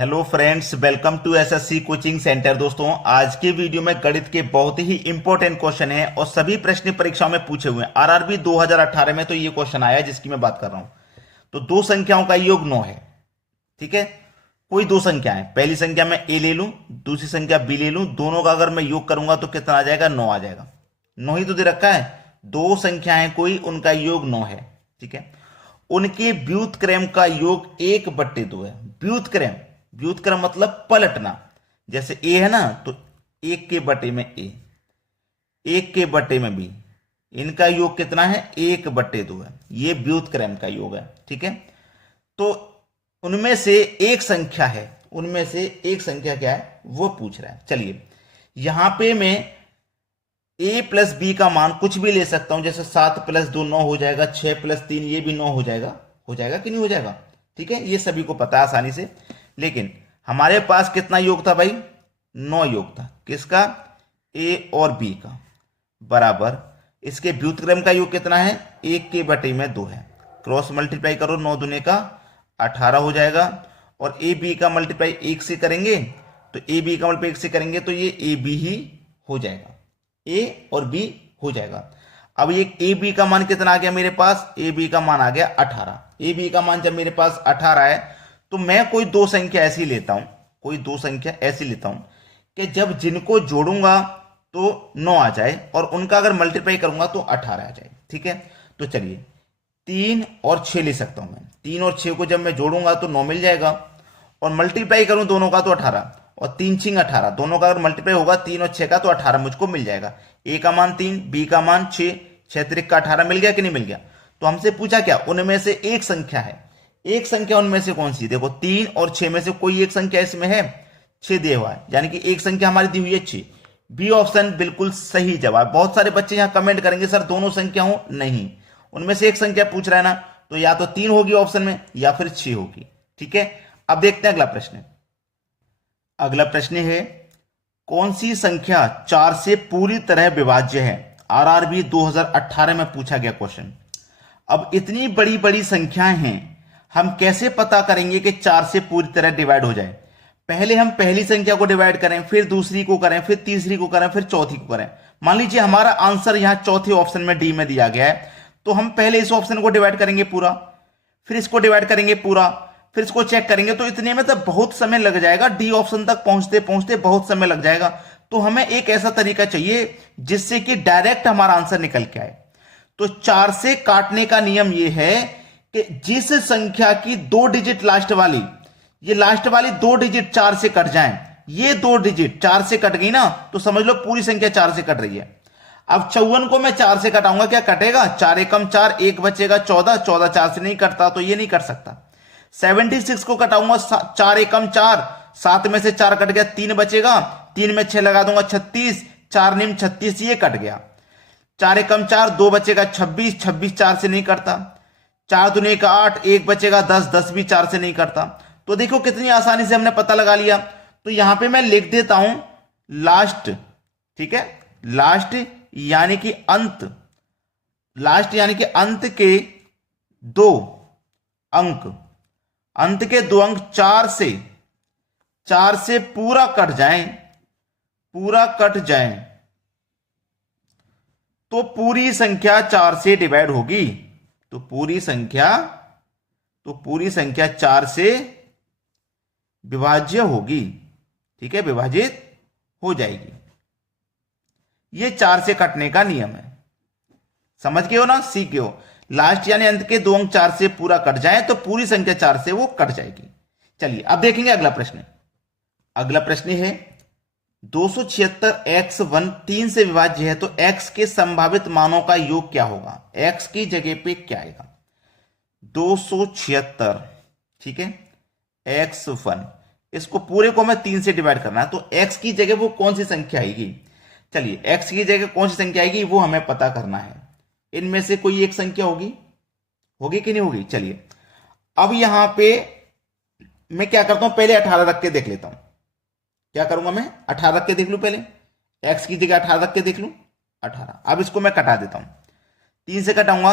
Hello friends, welcome to SSC coaching centre. दोस्तों, आज के वीडियो में गणित के बहुत ही इंपॉर्टेंट क्वेश्चन है और सभी प्रश्न परीक्षाओं में पूछे हुए हैं। आरआरबी 2018 में तो ये क्वेश्चन आया है जिसकी मैं बात कर रहा हूं। तो दो संख्याओं का योग 9 है। ठीक है, कोई दो संख्या है, पहली संख्या मैं ए ले लूं, दूसरी संख्या बी ले लूं, दोनों का अगर मैं योग करूंगा तो कितना आ जाएगा? 9 आ जाएगा। 9 ही तो दे रखा है। दो संख्याएं कोई, उनका योग 9 है। ठीक है, उनके व्युत्क्रम का योग 1/2 है। व्युत्क्रम, व्युत्क्रम मतलब पलटना। जैसे ए है ना, तो 1 के बटे में ए, 1 के बटे में बी, इनका योग कितना है? 1/2 है। ये व्युत्क्रम का योग है। ठीक है, तो उनमें से एक संख्या है, उनमें से एक संख्या क्या है वो पूछ रहा है। चलिए, यहां पे मैं a प्लस बी का मान कुछ भी ले सकता हूं। जैसे 7 + 2 9 हो जाएगा, 6 + 3 ये भी 9 हो जाएगा। हो जाएगा कि नहीं हो जाएगा? ठीक है, ये सभी को पता है आसानी से। लेकिन हमारे पास कितना योग था भाई? 9 योग था। किसका? a और b का। बराबर इसके व्युत्क्रम का योग कितना है? 1 के बटे में 2 है। क्रॉस मल्टीप्लाई करो, 9 दूने का 18 हो जाएगा। और ए बी का मल्टीप्लाई 1 से करेंगे, तो ए बी का मल्टीप्लाई 1 से करेंगे तो ये ए बी ही हो जाएगा। ए और बी हो जाएगा। अब ये ए बी का मान कितना आ गया मेरे पास? ए बी का मान आ गया 18। ए बी का मान जब मेरे पास 18 है, तो मैं कोई दो संख्या ऐसी लेता हूं, कोई दो संख्या ऐसी लेता हूं कि जब जिनको जोड़ूंगा तो 9 आ जाए और उनका अगर मल्टीप्लाई करूंगा तो 18 आ जाए। ठीक है, तो चलिए 3 और 6 ले सकता हूं मैं। 3 और 6 को जब मैं जोड़ूंगा तो 9 मिल जाएगा, और मल्टीप्लाई करूं दोनों का तो 18, और 3 6 18, दोनों का अगर मल्टीप्लाई होगा 3 और 6 का तो 18 मुझको मिल जाएगा। ए का मान 3, बी का मान 6, 6 3 का 18 मिल गया कि नहीं मिल गया? तो हमसे पूछा क्या? उनमें से एक संख्या है। एक संख्या उनमें से कौन सी? देखो 3 और 6 में से कोई एक संख्या इसमें है। 6 दिया हुआ है, यानी कि एक संख्या हमारी दी हुई है 6। बी ऑप्शन बिल्कुल सही जवाब। बहुत सारे बच्चे यहां कमेंट करेंगे सर दोनों संख्या हो, नहीं, उनमें से एक संख्या पूछ रहा है ना, तो या तो 3 होगी ऑप्शन में या फिर 6 होगी। ठीक है, अब देखते हैं अगला प्रश्न। अगला प्रश्न है, कौन सी संख्या 4 से पूरी तरह विभाज्य है? आरआरबी 2018 में पूछा गया क्वेश्चन। अब इतनी बड़ी बड़ी संख्याएं हैं, हम कैसे पता करेंगे कि 4 से पूरी तरह डिवाइड हो जाए? पहले हम पहली संख्या को डिवाइड करें, फिर दूसरी को करें, फिर तीसरी को करें, फिर चौथी को करें। मान लीजिए हमारा आंसर यहां चौथे ऑप्शन में डी में दिया गया है, तो हम पहले इस ऑप्शन को डिवाइड करेंगे पूरा, फिर इसको डिवाइड करेंगे पूरा, फिर इसको चेक करेंगे। तो इतने में तो बहुत समय लग जाएगा, डी ऑप्शन तक पहुंचते पहुंचते बहुत समय लग जाएगा। तो हमें एक ऐसा तरीका चाहिए जिससे कि डायरेक्ट हमारा आंसर निकल के आए। तो 4 से काटने का नियम यह है कि जिस संख्या की 2 डिजिट लास्ट वाली, ये लास्ट वाली 2 डिजिट 4 से कट जाएं, ये 2 डिजिट 4 से कट गई ना, तो समझ लो पूरी संख्या 4 से कट रही है। अब 54 को मैं 4 से कटाऊंगा, क्या कटेगा? 4 एकम 4, 1 बचेगा 14, 14 4 से नहीं कटता, तो ये नहीं कट सकता। 76 को कटाऊंगा, 4 एकम 4, 7 में से 4 कट गया, 3 बचेगा, 3 में 6 लगा दूंगा 36, 4 निम 36, ये कट गया। 4 एकम 4, 2 बचेगा 26, 26 4 से नहीं कटता। 4 दूने का 8, 1 बचेगा 10, 10 भी 4 से नहीं कटता। तो देखो कितनी आसानी से हमने पता लगा लिया। तो यहां पे मैं लिख देता हूं लास्ट। ठीक है, लास्ट यानी कि अंत, लास्ट यानी कि अंत के 2 अंक, अंत के 2 अंक 4 से पूरा कट जाएं, पूरा कट जाएं, तो पूरी संख्या 4 से डिवाइड होगी। तो पूरी संख्या 4 से विभाज्य होगी। ठीक है, विभाजित हो जाएगी। ये 4 से कटने का नियम है। समझ गए हो ना, सीख गए हो। लास्ट यानी अंत के 2 अंक 4 से पूरा कट जाए तो पूरी संख्या 4 से वो कट जाएगी। चलिए अब देखेंगे अगला प्रश्न। अगला प्रश्न है 276x1 3 से विभाज्य है, तो x के संभावित मानों का योग क्या होगा? x की जगह पे क्या आएगा? 276, ठीक है, x1, इसको पूरे को मैं 3 से डिवाइड करना है, तो x की जगह वो कौन सी संख्या आएगी? चलिए, x की जगह कौन सी संख्या आएगी वो हमें पता करना है। इनमें से कोई एक संख्या होगी, होगी कि नहीं होगी? चलिए अब यहां पे मैं क्या करता हूं, पहले 18 रख के देख लेता हूं। क्या करूंगा मैं? 18 रख के देख लूं पहले, x की जगह 18 रख के देख लूं, 18। अब इसको मैं कटा देता हूं, 3 से कटाऊंगा,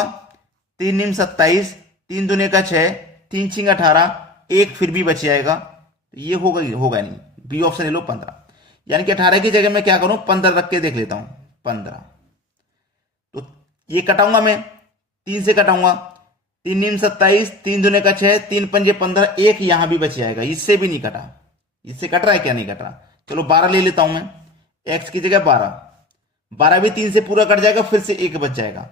3 निम 27, 3 दूने का 6, 3 छिंग 18, 1 फिर भी बच जाएगा, ये होगा नहीं, बी ऑप्शन ले लो 15। यानी कि 18 की जगह मैं क्या करूं, 15 रख के देख लेता हूं, 15। तो ये कटाऊंगा मैं, 3 से कटाऊंगा, 3 नीम 27, 3 दूने का 6, 3 पंजे 15, एक यहां भी बच जाएगा, इससे भी नहीं कटा। इससे कट रहा है क्या, नहीं कट रहा। चलो 12 ले लेता हूं मैं, एक्स की जगह 12, 12 भी 3 से पूरा कट जाएगा, फिर से एक बच जाएगा।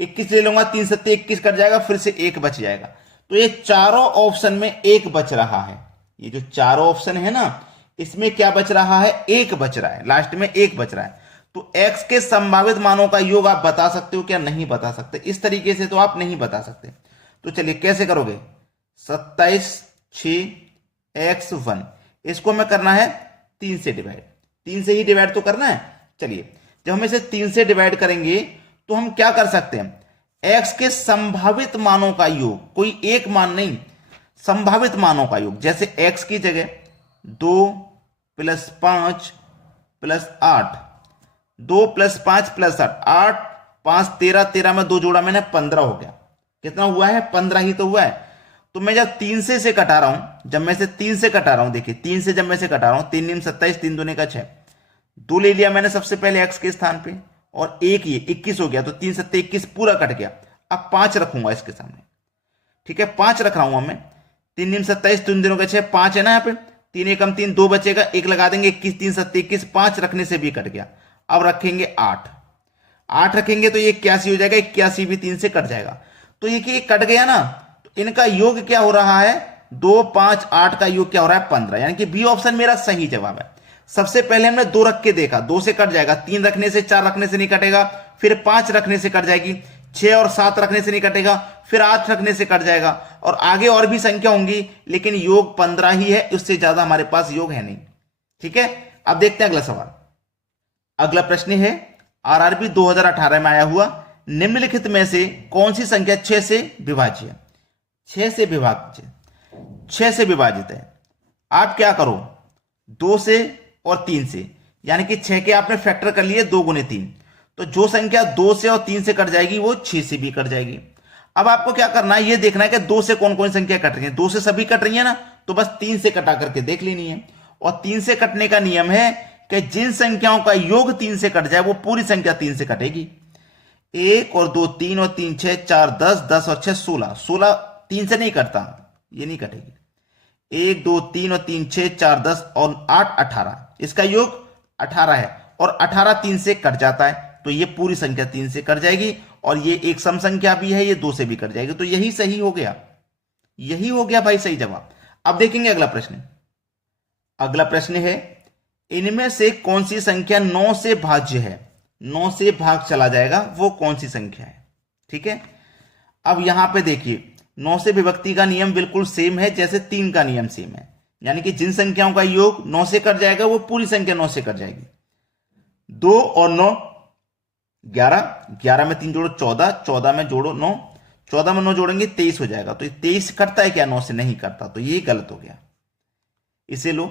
21 ले लूंगा, 3 सत्ते 21 कट जाएगा, फिर से एक बच जाएगा। तो ये चारों ऑप्शन में एक बच रहा है। ये जो चारों ऑप्शन है ना, इसमें क्या बच रहा है, एक बच रहा है, लास्ट में एक बच रहा है। तो x के संभावित मानों का योग आप बता सकते हो क्या, नहीं बता सकते। इस तरीके से तो आप नहीं बता सकते। तो चलिए कैसे करोगे, 27 6 x1, इसको हमें करना है 3 से डिवाइड, 3 से ही डिवाइड तो करना है। चलिए जब हम इसे 3 से डिवाइड करेंगे तो हम क्या कर सकते हैं, x के संभावित मानों का योग, कोई एक मान नहीं, संभावित मानों का योग। जैसे x की जगह 2 + 5 + 8, 2 + 5 + 8, 8 5 13, 13 में 2 जोड़ा मैंने 15 हो गया। कितना हुआ है, 15 ही तो हुआ है। तो मैं जब 3 से कटा रहा हूं, जब मैं इसे 3 से कटा रहा हूं, देखिए 3 से जब मैं इसे कटा रहा हूं, 3 नीम 27, 3 दूने का 6, 2 ले लिया मैंने सबसे पहले x के स्थान पे, और एक ये 21 हो गया। तो 3 सत्ते 21 पूरा कट गया। अब 5 रखूंगा इसके सामने, ठीक है, 5 रख रहा हूं मैं, 3 नीम 27, 3 दिनों का 6, 5 है ना यहाँ पे, 3 एकम 3, 2 बचेगा, एक लगा देंगे, 21 3 सत्ते 21, 5 रखने से भी कट गया। अब रखेंगे 8, 8 रखेंगे तो ये 81 हो जाएगा, 81 भी 3 से कट जाएगा। तो ये कट गया ना, तो इनका योग क्या हो रहा है, 2 5 8 का योग क्या हो रहा है, 15। यानी कि बी ऑप्शन मेरा सही जवाब है। सबसे पहले हमने 2 रख के देखा, 2 से कट जाएगा, 3 रखने से 4 रखने से नहीं कटेगा, फिर 5 रखने से कट जाएगी, 6 और 7 रखने से नहीं कटेगा, फिर 8 रखने से कट जाएगा, और आगे और भी संख्या होंगी, लेकिन योग 15 ही है, उससे ज्यादा हमारे पास योग है नहीं। ठीक है, अब देखते हैं अगला सवाल। अगला प्रश्न है आरआरबी 2018 में आया हुआ, निम्नलिखित में से कौन सी संख्या 6 से विभाज्य है, 6 से विभाज्य, 6 से विभाजित है। आप क्या करो, 2 से और 3 से, यानी कि 6 के आपने फैक्टर कर लिए 2 × 3, तो जो संख्या 2 से और 3 से कट जाएगी वो 6 से भी कट जाएगी। अब आपको क्या करना है, ये देखना है कि 2 से कौन कौन संख्या कट रही है। 2 से सभी कट रही है ना, तो बस 3 से कटा करके देख लेनी है। और 3 से कटने का नियम है कि जिन संख्याओं का योग 3 से कट जाए वो पूरी संख्या 3 से कटेगी। 1 और 2 3 और 3 6, 4 10, 10 और 6 16, 16 3 से नहीं कटता, ये नहीं कटेगी। 1 2 3 और 3 6, 4 10 और 8 18, इसका योग 18 है, और 18 3 से कट जाता है, तो ये पूरी संख्या 3 से कट जाएगी। और ये एक सम संख्या भी है, ये 2 से भी कट जाएगी। तो यही सही हो गया, यही हो गया भाई सही जवाब। अब देखेंगे अगला प्रश्न। अगला प्रश्न है, इनमें से कौन सी संख्या 9 से भाज्य है, 9 से भाग चला जाएगा, वो कौन सी संख्या है। ठीक है, अब यहां पे देखिए 9 से विभक्ति का नियम बिल्कुल सेम है जैसे 3 का नियम सेम है, यानी कि जिन संख्याओं का योग 9 से कट जाएगा वो पूरी संख्या 9 से कट जाएगी। 2 और 9 11, 11 में 3 जोड़ो 14, 14 में जोड़ो 9, 14 में 9 जोड़ेंगे 23 हो जाएगा। तो 23 कटता है क्या, 9 से नहीं करता, तो ये गलत हो गया। इसे लो,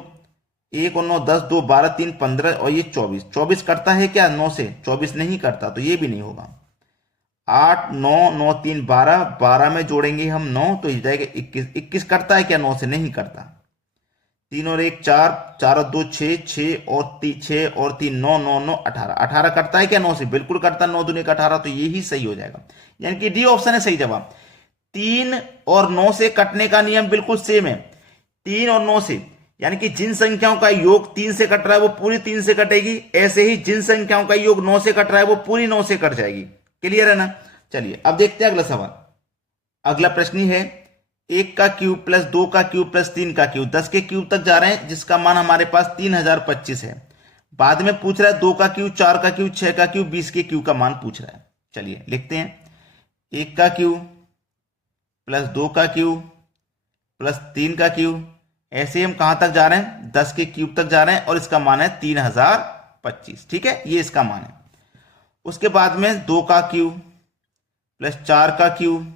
1 और 9 10, 2 12 3 15 और ये 24, 24 कटता है क्या 9 से, 24 नहीं करता, तो ये भी नहीं होगा। 8 9 9 3 12, 12 में जोड़ेंगे हम 9 तो हो जाएगा 21, 21 करता है क्या 9 से, नहीं करता। 3 और 1 4, 4 और 2 6, 6 और 3 9 9 9 18, 18 करता है क्या 9 से, बिल्कुल करता, 9 दूने का 18, तो ये ही सही हो जाएगा। यानी कि डी ऑप्शन है सही जवाब। 3 और 9 से कटने का नियम बिल्कुल सेम है, 3 और 9 से, यानी कि जिन संख्याओं का योग 3 से कट रहा है वो पूरी 3 से कटेगी, ऐसे ही जिन संख्याओं का योग 9 से कट रहा है वो पूरी 9 से कट जाएगी। क्लियर है ना। चलिए अब देखते हैं अगला सवाल। अगला प्रश्न है, 1 का क्यूब प्लस 2 का क्यूब प्लस 3 का क्यूब 10 के क्यूब तक जा रहे हैं, जिसका मान हमारे पास 3025 है। बाद में पूछ रहा है 2 का क्यूब, 4 का क्यूब, 6 का क्यूब, 20 के क्यूब का मान पूछ रहा है। चलिए लिखते हैं, 1 का क्यूब प्लस 2 का क्यूब प्लस 3 का क्यूब, ऐसे हम कहां तक जा रहे हैं, 10 के क्यूब तक जा रहे हैं, और इसका मान है 3025। ठीक है, ये इसका मान है। उसके बाद में 2 का क्यूब प्लस 4 का क्यूब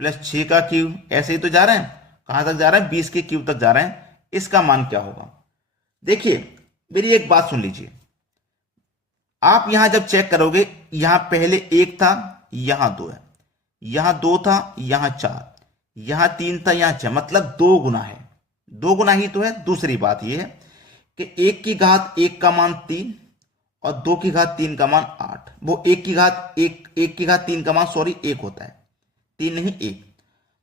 प्लस 6 का क्यूब, ऐसे ही तो जा रहे हैं, कहां तक जा रहे हैं, 20 के क्यूब तक जा रहे हैं। इसका मान क्या होगा। देखिए मेरी एक बात सुन लीजिए, आप यहां जब चेक करोगे, यहां पहले 1 था, यहां 2 है, यहां 2 था, यहां 4, यहां 3 था, यहां 6, मतलब 2 गुना है, दो गुना ही तो है। दूसरी बात यह है कि 1 की घात 1 का मान 3 और 2 की घात 3 का मान 8। वो 1 की घात 1 की घात 3 का मान 1 होता है, 3 नहीं 1।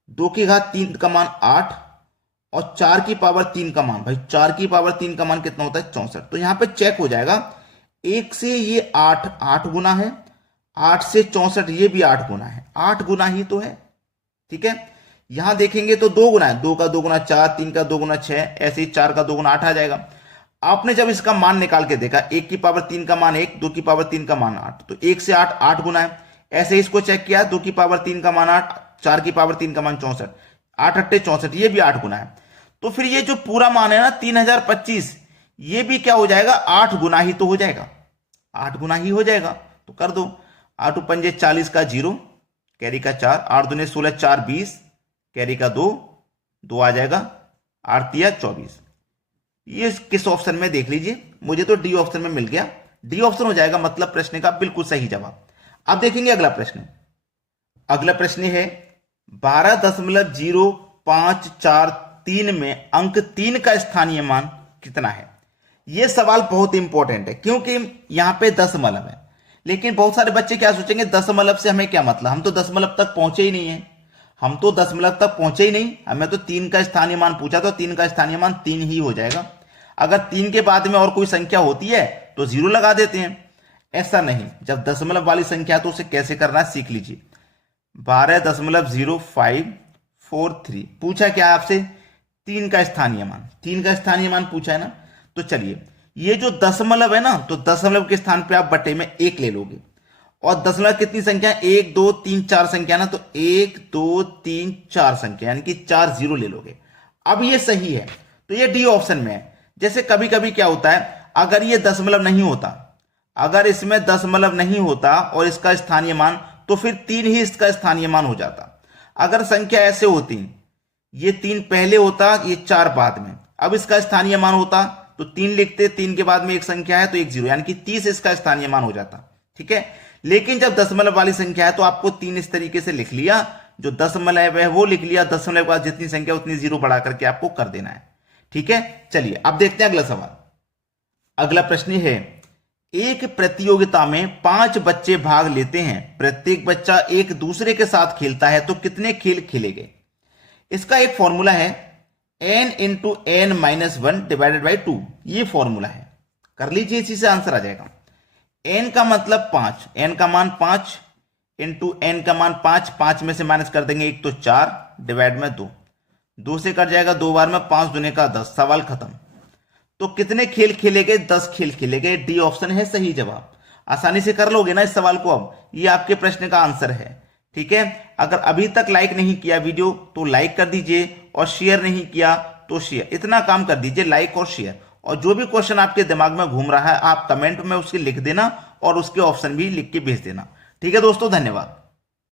2 की घात 3 का मान 8 और 4 की पावर 3 का मान, भाई 4 की पावर 3 का मान कितना होता है 64। तो यहां पे चेक हो जाएगा, 1 से ये 8 गुना है, 8 से 64 ये भी 8 गुना है, 8 गुना ही तो है। ठीक है, यहां देखेंगे तो 2 गुना है, 2 का 2 गुना 4, 3 का 2 गुना 6, ऐसे ही 4 का 2 गुना 8 आ जाएगा। आपने जब इसका मान निकाल के देखा, 1 की पावर 3 का मान 1, 2 की पावर 3 का मान 8, तो 1 से 8 8 गुना है। ऐसे ही इसको चेक किया, 2 की पावर 3 का मान 8, 4 की पावर 3 का मान 64, 8 अट्ठे 64, ये भी 8 गुना है। तो फिर ये जो पूरा मान है ना 3025, ये भी क्या हो जाएगा 8 गुना ही तो हो जाएगा, 8 गुना ही हो जाएगा। तो कर दो, 8 पंजे 40 का 0, कैरी का 4, 8 दूने 16, 4 20, कैरी का 2, 2 आ जाएगा, 8 तिया 24। ये किस ऑप्शन में देख लीजिए, मुझे तो डी ऑप्शन में मिल गया, डी ऑप्शन हो जाएगा मतलब प्रश्न का बिल्कुल सही जवाब। अब देखेंगे अगला प्रश्न। अगला प्रश्न है 12.0543 में अंक 3 का स्थानीय मान कितना है। यह सवाल बहुत इंपॉर्टेंट है क्योंकि यहां पे दशमलव है, लेकिन बहुत सारे बच्चे क्या सोचेंगे दशमलव से हमें क्या मतलब, हम तो दशमलव तक पहुंचे ही नहीं है, हम तो दशमलव तक पहुंचे ही नहीं, हमें तो 3 का स्थानीय मान पूछा, तो 3 का स्थानीय मान 3 ही हो जाएगा। अगर 3 के बाद में और कोई संख्या होती है तो 0 लगा देते हैं, ऐसा नहीं, जब दशमलव वाली संख्या तो उसे कैसे करना है सीख लीजिए। 12.0543 पूछा क्या आपसे, 3 का स्थानीय मान, 3 का स्थानीय मान पूछा है ना। तो चलिए, ये जो दशमलव है ना, तो दशमलव के स्थान पे आप बटे में 1 ले लोगे, और दशमलव कितनी संख्या, 1 2 3 4 संख्या ना, तो 1 2 3 4 संख्या, यानी कि 4 0 ले लोगे। अब ये सही है तो ये डी ऑप्शन में है। जैसे कभी कभी क्या होता है, अगर ये दशमलव नहीं होता, अगर इसमें दशमलव नहीं होता और इसका स्थानीय मान, तो फिर 3 ही इसका स्थानीय मान हो जाता। अगर संख्या ऐसे होती, ये 3 पहले होता, ये 4 बाद में, अब इसका स्थानीय मान होता तो 3 लिखते, 3 के बाद में एक संख्या है तो 1 0, यानी कि 30 इसका स्थानीय मान हो जाता। ठीक है, लेकिन जब दशमलव वाली संख्या है तो आपको 3 इस तरीके से लिख लिया, जो दशमलव है वो लिख लिया, दशमलव के बाद जितनी संख्या उतनी 0 बढ़ा करके आपको कर देना है। ठीक है, चलिए अब देखते हैं अगला सवाल। अगला प्रश्न है, एक प्रतियोगिता में 5 बच्चे भाग लेते हैं, प्रत्येक बच्चा एक दूसरे के साथ खेलता है, तो कितने खेल खेले गए। इसका एक फॉर्मूला है n into n minus 1 divided by 2, ये फॉर्मूला है, कर लीजिए, इसी से आंसर आ जाएगा। n का मतलब 5, n का मान 5 इंटू n का मान 5, 5 में से माइनस कर देंगे 1 तो 4 डिवाइड में 2, 2 से कट जाएगा 2 बार में, 5 दूने का 10, सवाल खत्म। तो कितने खेल खेले गए, 10 खेल खेले गए, डी ऑप्शन है सही जवाब। आसानी से कर लोगे ना इस सवाल को, अब ये आपके प्रश्न का आंसर है। ठीक है, अगर अभी तक लाइक नहीं किया वीडियो तो लाइक कर दीजिए, और शेयर नहीं किया तो शेयर, इतना काम कर दीजिए, लाइक और शेयर। और जो भी क्वेश्चन आपके दिमाग में घूम रहा है आप कमेंट में उसके लिख देना और उसके ऑप्शन भी लिख के भेज देना। ठीक है दोस्तों, धन्यवाद।